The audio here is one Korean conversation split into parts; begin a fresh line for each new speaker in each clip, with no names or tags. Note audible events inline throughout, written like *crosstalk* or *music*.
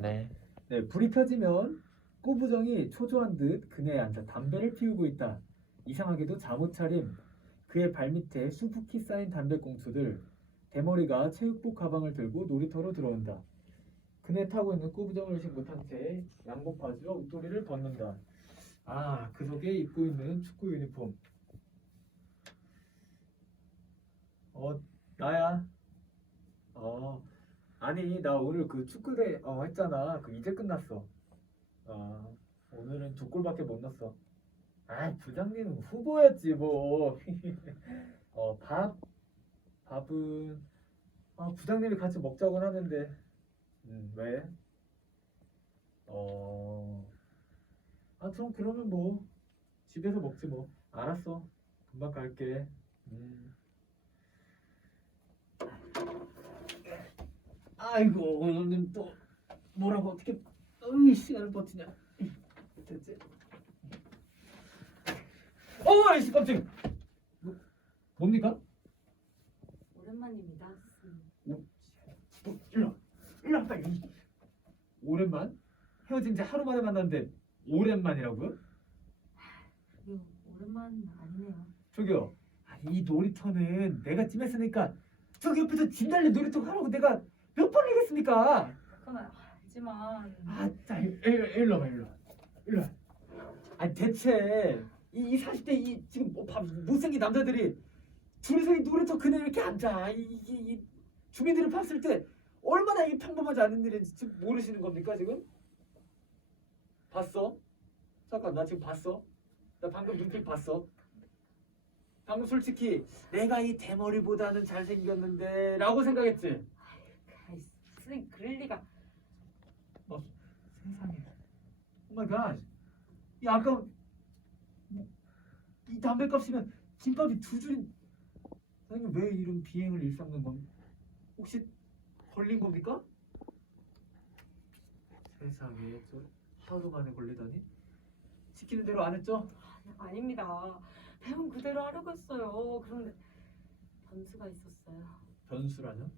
네.
네, 불이 켜지면 꼬부정이 초조한 듯 그네에 앉아 담배를 피우고 있다. 이상하게도 잠옷 차림, 그의 발밑에 수북히 쌓인 담배꽁초들, 대머리가 체육복 가방을 들고 놀이터로 들어온다. 그네 타고 있는 꼬부정을 의식 못한 채 양복 바지와 웃도리를 벗는다. 아, 그 속에 입고 있는 축구 유니폼. 어, 나야. 어, 아니 나 오늘 그 축구대 어, 했잖아. 그 이제 끝났어. 아, 오늘은 두 골밖에 못 넣었어. 아, 부장님 후보였지 뭐. *laughs* 어, 밥 밥은 아, 부장님이 같이 먹자고는 하는데. 음, 왜? 어. 아, 그럼 그러면 뭐 집에서 먹지 뭐. 알았어. 금방 갈게. 음. 아이고 오늘 또 뭐라고 어떻게 이 시간을 버티냐 됐지? 어 아이씨 깜짝 뭐, 뭡니까?
오랜만입니다.
뭐, 일로 일로 이 오랜만? 헤어진 지 하루 만에 만났는데 오랜만이라고요?
이거 오랜만 아니네요.
저기요 아니, 이 놀이터는 내가 찜했으니까 저기 옆에서 진달래 놀이터 하라고 내가 몇번 얘기했습니까?
그건 알지만
아, 자, 일로 와, 일로 와. 일로 와. 아, 대체 이, 이 40대 이 지금 뭐 밥, 못생긴 남자들이 둘이서 이 놀이터 그네 이렇게 앉아. 이, 이, 이 주민들을 봤을 때 얼마나 이 평범하지 않은 일인지 지금 모르시는 겁니까 지금? 봤어? 잠깐 나 지금 봤어? 나 방금 눈빛 봤어? 방금 솔직히 내가 이 대머리보다는 잘생겼는데 라고 생각했지?
스승님 그럴 리가.
세상에. 오 마이 갓. 이 아까 이 담배 값이면 김밥이 두 줄인 선생님 왜 이런 비행을 일삼는 겁니까? 혹시 걸린 겁니까? 세상에 저 하루 만에 걸리다니 시키는 대로 안 했죠?
아닙니다. 배운 그대로 하려고 했어요. 그런데 변수가 있었어요.
변수라뇨?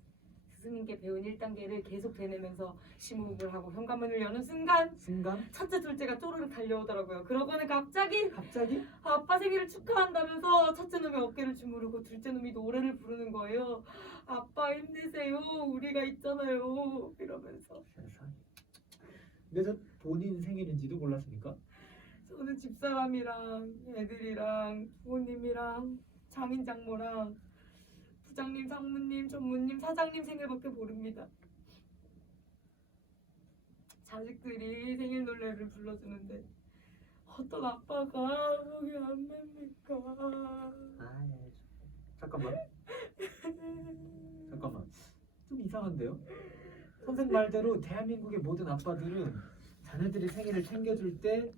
스승님께 배운 1단계를 계속 되뇌면서 심호흡을 하고 현관문을 여는 순간
순간
첫째 둘째가 쪼르륵 달려오더라고요. 그러고는 갑자기
갑자기
아빠 생일을 축하한다면서 첫째 놈이 어깨를 주무르고 둘째 놈이 노래를 부르는 거예요. 아빠 힘내세요. 우리가 있잖아요. 이러면서
세상에. 근데 저 본인 생일인지도 몰랐습니까?
저는 집사람이랑 애들이랑 부모님이랑 장인 장모랑 부장님, 상무님, 전무님, 사장님 생일밖에 모릅니다. 자식들이 생일 노래를 불러주는데 어떤 아빠가 목이 안 맵니까?
아, 예. 잠깐만. 잠깐만. 좀 이상한데요? 선생 말대로 대한민국의 모든 아빠들은 자녀들이 생일을 챙겨줄 때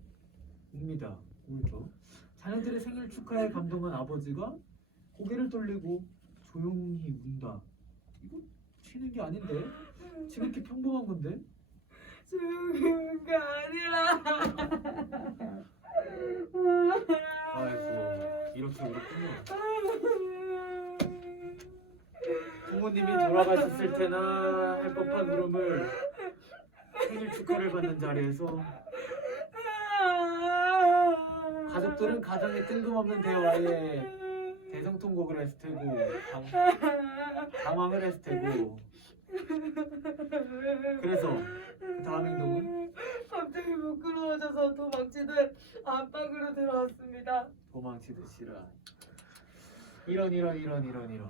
웁니다. 울죠. 자녀들의 생일 축하에 감동한 아버지가 고개를 돌리고 조용히 운다. 이거 튀는 게 아닌데? 지극히 평범한 건데?
조용한 게 아니라
아이고 이렇게 울었군요. 부모님이 돌아가셨을 때나 할 법한 울음을 생일 축하를 받는 자리에서 가족들은 가장의 뜬금없는 대화에 대성통곡을 했을 테고 당, 당황을 했을 테고. 그래서 그 다음 행동은?
갑자기 부끄러워져서 도망치듯 안방으로 들어왔습니다.
도망치듯이라. 이런 이런 이런 이런 이런.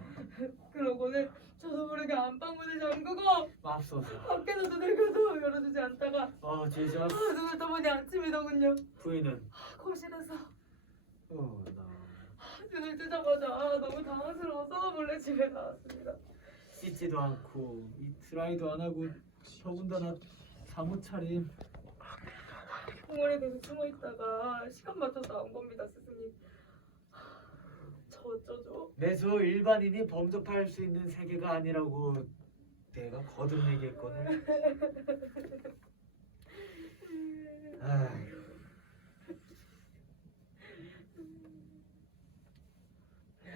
그러고는 저도 모르게 안방문을 잠그고
맙소사.
밖에서 두들겨도 열어주지 않다가
어 제자.
아, 눈을 떠보니 아침이더군요.
부인은?
거실에서.
어나
눈을 뜨자마자 아, 너무 당황스러워서 몰래 집에 나왔습니다.
씻지도 않고 이 드라이도 안 하고 더군다나 잠옷 차림
공원에 계속 숨어 있다가 시간 맞춰서 나온 겁니다, 스승님. 저 어쩌죠?
내저 일반인이 범접할 수 있는 세계가 아니라고 내가 거듭 얘기했거든 *laughs* 아휴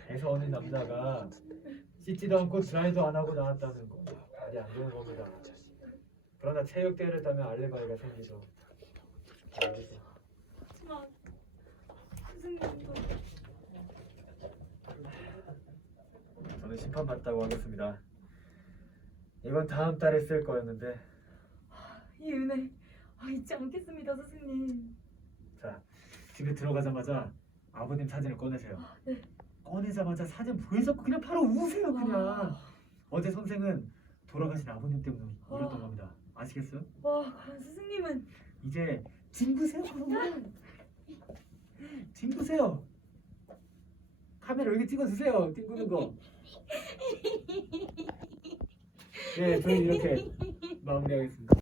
그래서 어느 남자가 씻지도 않고 드라이도 안 하고 나왔다는 거 말이 안 되는 겁니다 그러나 체육대회를 따면 알레바이가 생기죠.
하지만 스승님도
저는 심판받다고 하겠습니다. 이건 다음 달에 쓸 거였는데
이 은혜 아, 잊지 않겠습니다 스승님.
자 집에 들어가자마자 아버님 사진을 꺼내세요.
네.
꺼내자마자 사진 보여서 그냥 바로 우세요 그냥.
아,
어제 선생은 돌아가신 아버님 때문에 울었던
아.
겁니다. 아시겠어요?
와 과연 스승님은
이제 뒹구세요 그러면. 뒹구세요. 카메라 여기 찍어주세요. 뒹구는 거. 네, 저희 이렇게 마무리하겠습니다.